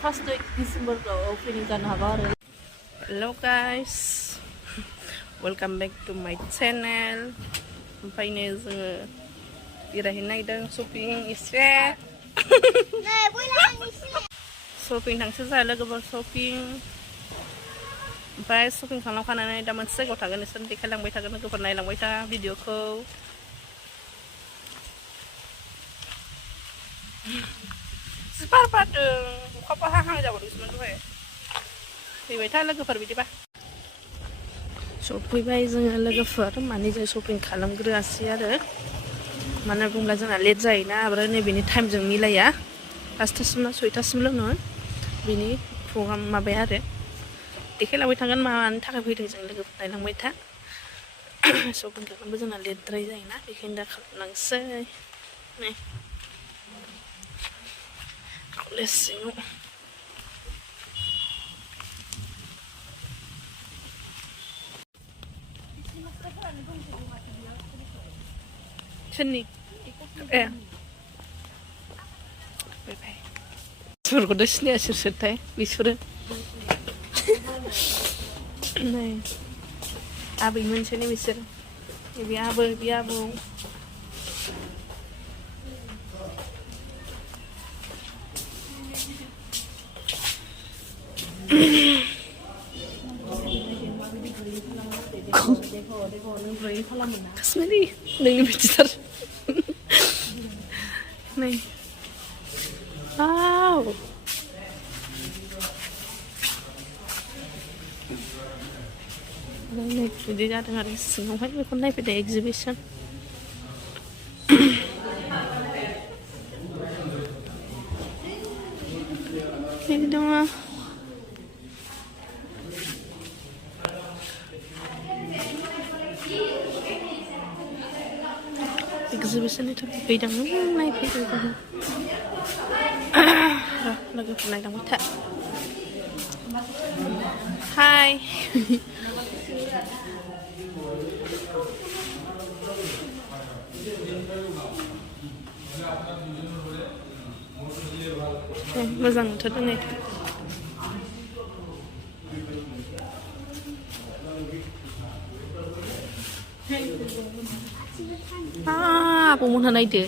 first week December opening जानो हागौ आरो. Hello guys, welcome back to my channel. ओमफ्रायनो जोङो बेरायहैनो नागिरदों shopping एसे. shopping थांसै जोंहा लोगोफोर shopping. ओमफ्राय shopping खालामखानानै दा मोनसे जायगायाव थागोन एसे देखायलांबाय थागोन लोगोफोर नायलांबाय था भिडिअखौ. बार बारदों अखाबो हाहां जाबावदोंसोमोन दहाय. फैबाय था लोगोफोर बिदिबा. सफैबाय जोङो लोगोफोर माने जों शपिं खालामग्रोआसै आरो मानो बुंब्ला जोंना लेट जायोना आरो नैबेनि टाइमजों मिलाया 5टासिम ना 6टासिमल' बिनि प्रग्राम माबाया आरो देखायलांबाय थागोन मानि थाखाय फैदों जों लोगोफोर नायलांबाय था. शपिं खालामबो जोंना लेटद्राय जायोना बेखायनो दा खालामलांसै. नै कलेज सिङाव सोरनि ए फैबाय सोरखौथ' सिनाया सोर सोरथाय बिसोरो. नै आबैमोनसोनि बिसोर बे आबै बे आबौ. kasmeri nोंनि बिदिथार. नै वाव नै बिदि जादों आरो सिङावहाय बेखौ नायफैदो एक्जिबिसन. बिदि दङ. एक्जिबिसननि थाखाय फैदों नायफैदो जोङो. लोगोफोर नायलांबाय था. हाय मोजां नुथारदों नै. आबौमोनहा नायदो.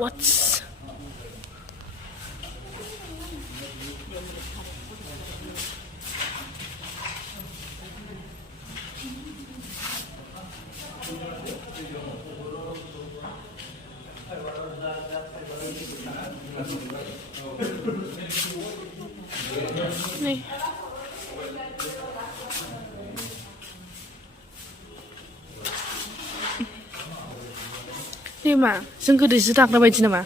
वाट्स नै मा जों गोदो जि दाग्रा बायदि नामा?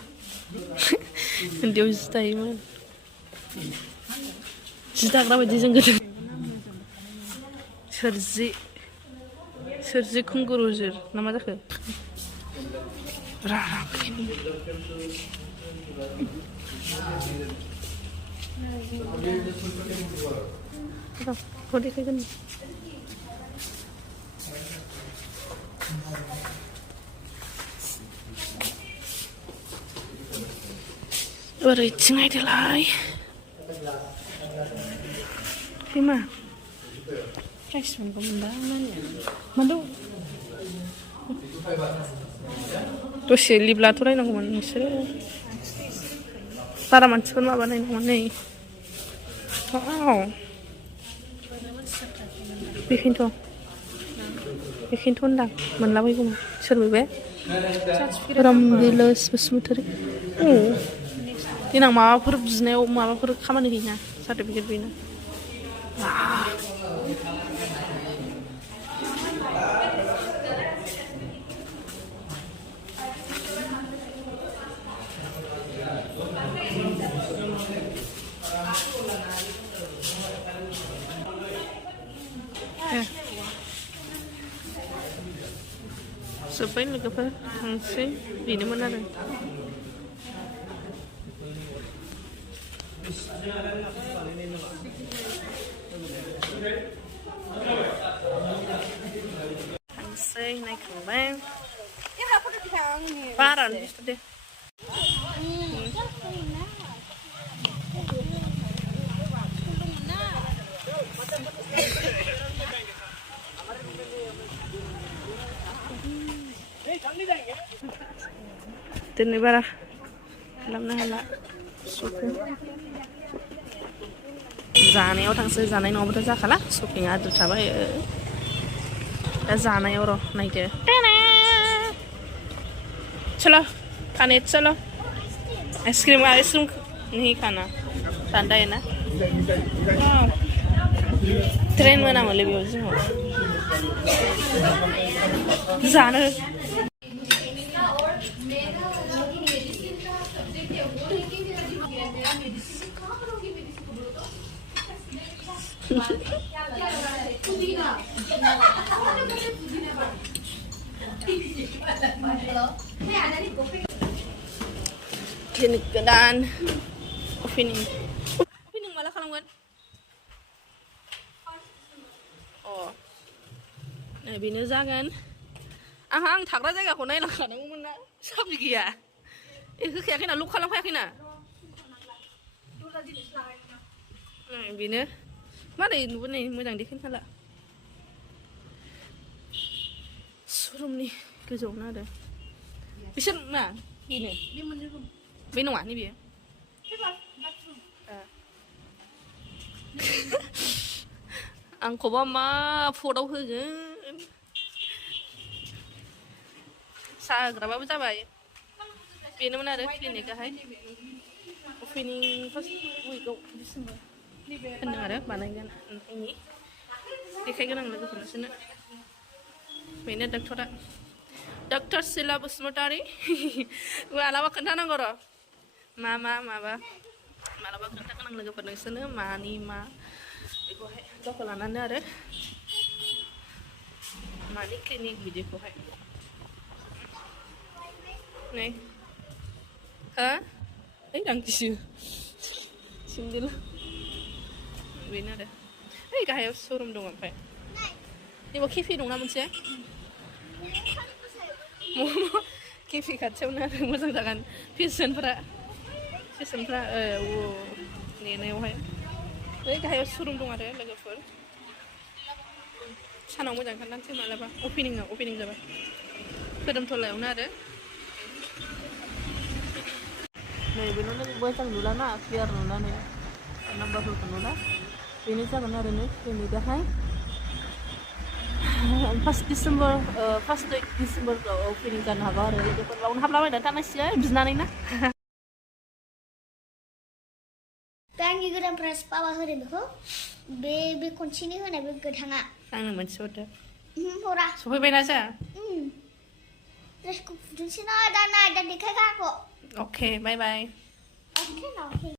उन्दैयाव जि दायोमोन जि दाग्रा बायदि जों गोदो. सोरजि खुंगुरुजोर ना मा जाखो? देखायगोन. ओरैथिं नायदोलाय. बे मा प्राइस मोनगौमोनदां मानो दसे लिभ लाथ' रायनांगौमोन नोंसोरो. बारा मानसिफोर माबानाय नङा नै. बेखायनोथ' होनदां मोनलाबायगौमोन. सोरबो बे रामबिलास बसुमतारी. देनां माबाफोर बिनायाव माबाफोर खामानि होयोना सार्टिफिकेट बिनो. जोब्बाय लोगोफोर थांसै बेनोमोन आरो. थांसै नायखांबाय. Parah nih deh. Ini bara खालामनो हाला शपिं जानायाव थांसै जानाय नङाबाथ' जाखाला शपिंआ आद्रा थाबाय दा जानायाव र' नायदो चलो खाने चलो आइसक्रीम नहीं खाना ठंडा है ना ट्रेन मोनामोनलै बेयाव जोङो जानो klinik Gwdan opening malah खालामगोन बेनो जागोन आं थाग्रा जायगाखौ नायलांखादोंमोन ना साबि गैया होखायाखैना लक खालामखायाखैना बेनो मारै नुबोनाय मोजां देखायनो हाला श'रुमनि गोजौआवनो आरो बिसोर मा बेनो बे नङा नैबे आंखौबा मा फटआव होगोन साहा होग्राबाबो जाबाय बेनोमोन आरो क्लिनिकाहाय अपेनिं फार्स्ट उइकआव होनदों आरो बानायगोन ओमफ्रायनि देखायगोन आं लोगोफोरनोसोनो बेनो डक्टरा डक्टर सिला बसुमतारी मालाबा खोन्थानांगौ र' माबा मालाबा खोन्थागोन आं लोगोफोरनोसोनो मानि मा बेखौहाय गावखौ लानानै आरो मानि क्लिनिक बिदिखौहाय नै हा ओइ रांखिसु सिन्देल बेनो आरो ओइ गाहायाव श'रुम दं ओमफ्राय बेयाव केफे दंना मोनसे केफे खाथियावनो आरो मोजां जागोन पेसेन्टफ्रा नेनायावहाय बै गाहायाव श'रुम दं आरो लोगोफोर सानाव मोजां खालामसै मालाबा अपेनिं जाबाय खोदोमथलायावनो आरो नै बेनो मोजां नुलाना क्लियार नुला नै नाम्बारफोरखौ नुला बेनो जागोन आरो नै क्लिनिकाहाय फार्स्ट उइक डिसेम्बरफ्राव अपेनिं जानो हागौ आरो लोगोफोर बावनो हाबलाबायनानै थानांसिगोन बिनानै ना आंनि गोदानफ्रा बाबा होदों बेखौ बे खनसेनि होनाय बे गोथाङा आंनो मोनसे हरदो हरा सफैबायना जा ड्रेसखौ फुदुंसै ना दा देखायखा आंखौ अके बाय बाय अके